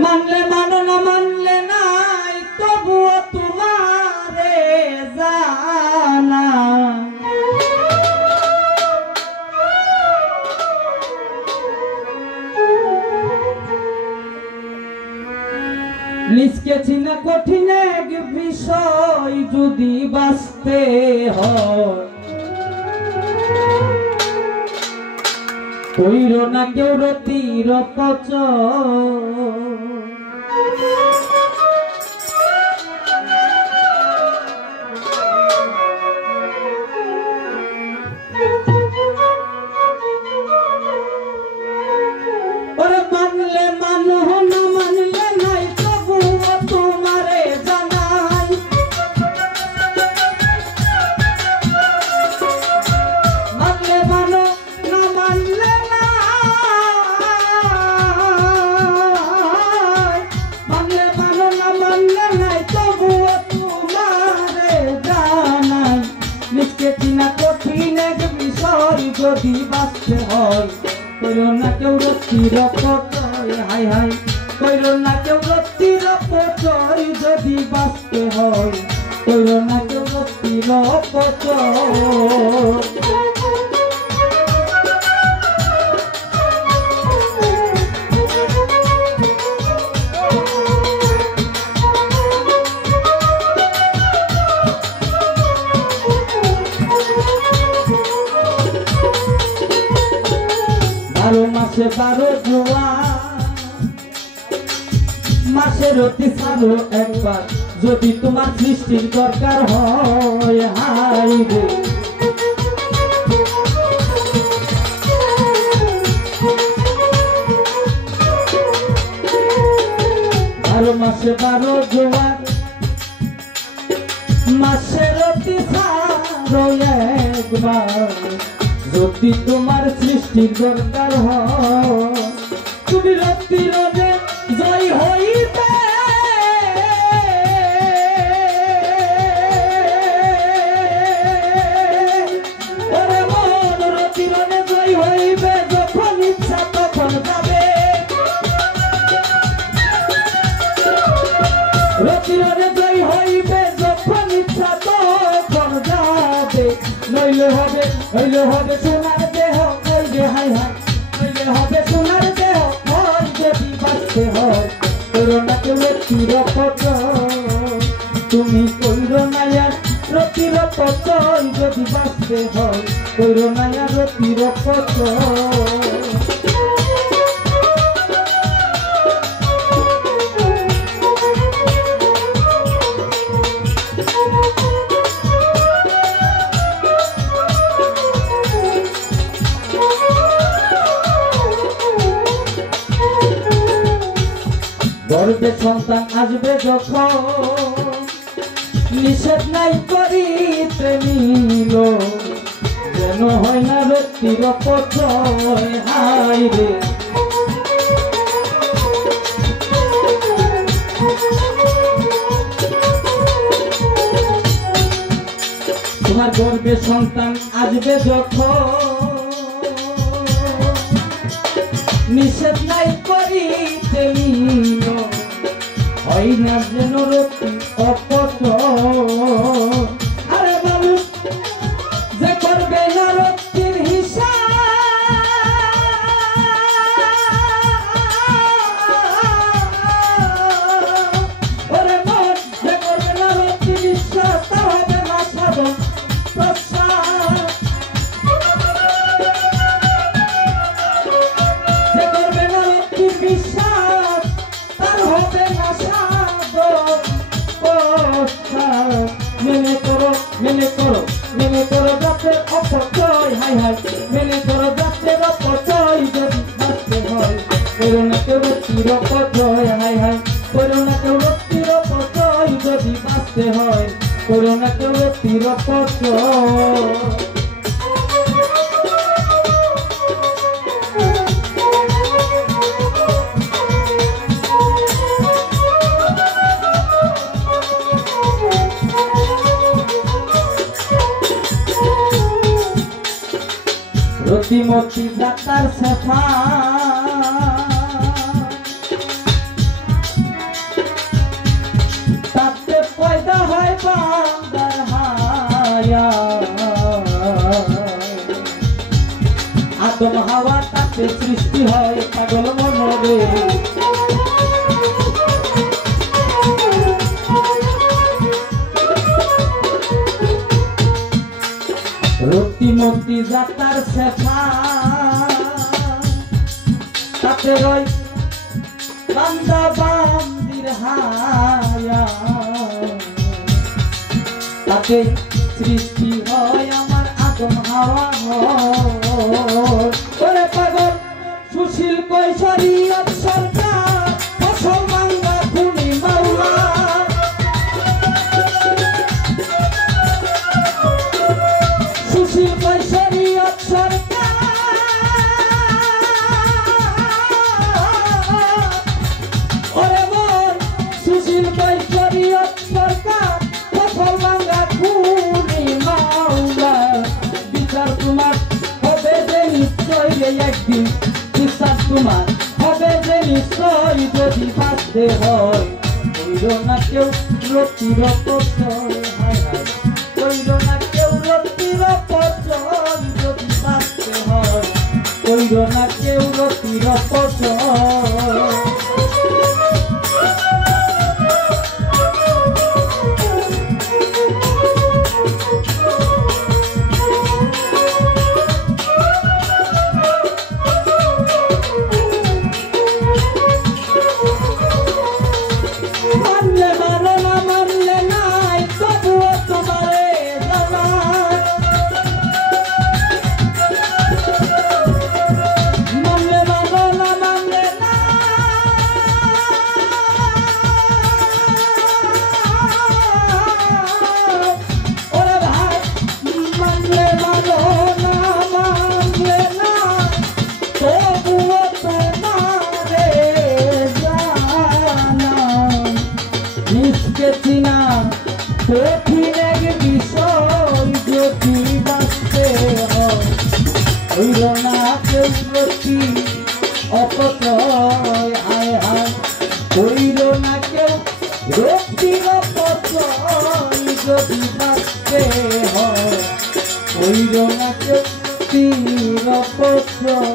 মানলে মানো না মানলে নাই তবুও তোমারে জানা লিখেছি না কঠিন এক বিষয় যদি বাঁচতে হয় কইর না কেউ রতির পচন মানলে মানো না মানলে নাই তবুও তোমারে জানাই মানলে মানো না মানলে মানলে মানো না মানলে নাই তবুও তোমারে জানাই লিখেছি না কঠিন এক বিষয় যদি বাঁচতে হয় কইরো না কেউ রতির পচয় হাই হাই কইরো না কেউ রতির পচয় যদি বাঁচতে হয় কইরো না কেউ রতির পচয় মাসে 12 জোয়া মাসের অতি সারো একবার যদি তোমার সৃষ্টির দরকার হয় হাই রে 12 মাসে 12 জোয়া মাসের অতি সারো একবার যদি তোমার সৃষ্টির দরকার হয় তুমি রতির জয় হইবে ওরে মন রতির জয় হইবে যখন ইচ্ছা তখন যাবে রতির জয় হইবে যখন ইচ্ছা তখন যাবে নইলে হবে সোনার দেহ কইলে হাই হাই নইলে হবে সোনার দেহ হয় যদি বাঁচতে হয় কইরো না কেউ রতির পচয় তুমি কইরো না আর রতির পচয় যদি বাঁচতে হয় কইরো না আর রতির পচয় গর্বে সন্তান আসবে যখন নিষেধ নাই করিতে নিল যেন হয় না রতির পচয় হাই রে তোমার গর্বে সন্তান আসবে যখন নিষেধ নাই করিতে নিল হয় না যেন রতি অপচয় আরে বাবু যে করবে না রতির হিসাব ওরে মন যে করবে না রতির হিসাব তার হবে না সাধন প্রসাদ যে করবে না রতির বিশ্বাস তার হবে না সাধন প্রসাদ মেনে করো যাতে অপচয় হাই হাই মেনে করো যাতে অপচয় যদি বাঁচতে হয় করো না কেউ রতির পচয় হাই হাই করো না কেউ রতির পচয় যদি বাঁচতে হয় করো না কেউ রতির পচয় রতিমতি দাতার সেফা আদম হাওয়া তাতে সৃষ্টি হয় পাগল মনরে রতিমতি যাতার শেফা তাতে রয় বান্দা বান্দির হায়া তাতে সৃষ্টি হয় আমার আদম হাওয়া ওরে পাগল সুশীল কৈশোরী সরকার ফসল মাঙ্গা খুনি মাওলা সুশীল কৈশোরী সরকার ওরে বল সুশীল কৈশোরী সরকার ফসল মাঙ্গা খুনি মাওলা বিচার তোমার হবে যে নিশ্চয় একদিন বিশ্বাস তোমার হবে যে নিশ্চয় যদি বাঁচতে হয় কইল না কেউ রতির পচয় হায় হায় কইল না কেউ রতির পচয় যদি বাঁচতে হয় কইল না কেউ রতির পচয় কঠিন এক বিষয় যদি বাঁচতে হয় হইল না কেউ রতি অপচয় হায় হায় হইল না কেউ রতির অপচয় যদি বাঁচতে হয় হইল না কেউ রতির অপচয়